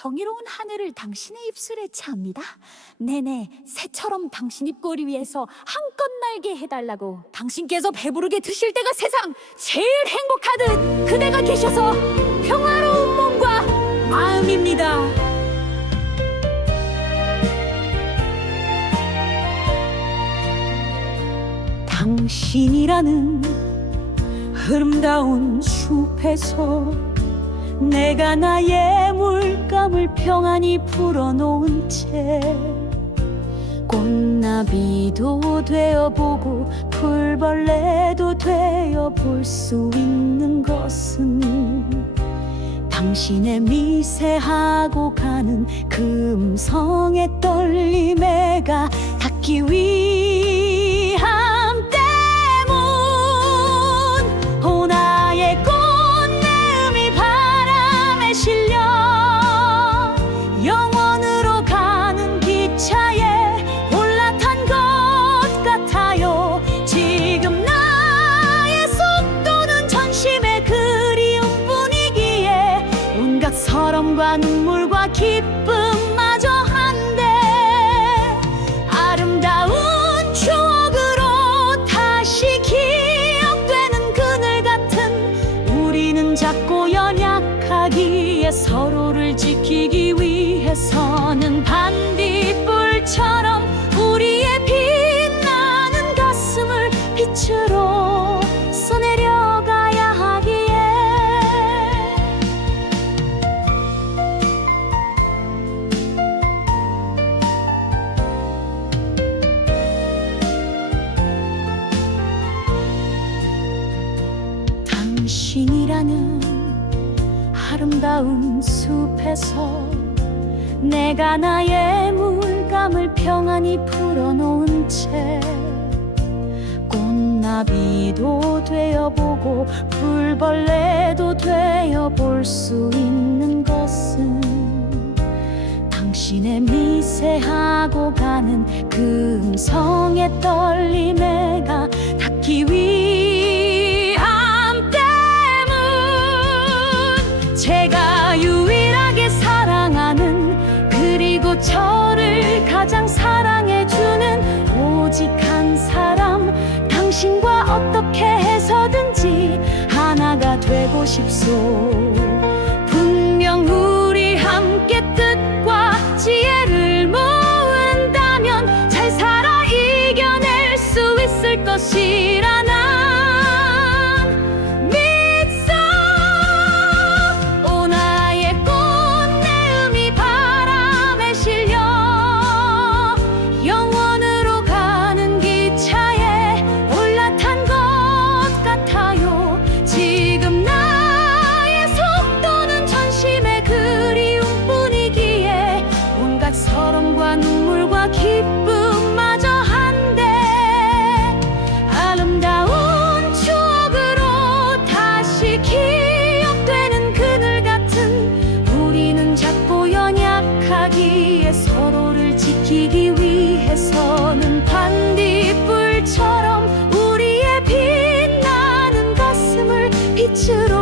경이로운 하늘을 당신의 입술에 채웁니다. 네네, 새처럼 당신 입꼬리 위에서 한껏 날게 해달라고 당신께서 배부르게 드실 때가 세상 제일 행복하듯 그대가 계셔서 평화로운 몸과 마음입니다. 당신이라는 흐름다운 숲에서 내가 나의 물감을 평안히 풀어놓은 채 꽃나비도 되어보고 풀벌레도 되어볼 수 있는 것은 당신의 미세하고 가는 그 음성의 떨림에가 닿기 위함 과 눈물과 기쁨마저 한데 아름다운 추억으로 다시 기억되는 그늘 같은 우리는 작고 연약하기에 서로를 지키기 당신이라는 아름다운 숲에서 내가 나의 물감을 평안히 풀어놓은 채 꽃나비도 되어보고 풀벌레도 되어볼 수 있는 것은 당신의 미세하고 가는 그 음성의 떨림에 싶소. 분명 우리 함께 뜻과 지혜를 모은다면 잘 살아 이겨낼 수 있을 것이라 지키기 위해서는 반딧불처럼 우리의 빛나는 가슴을 빛으로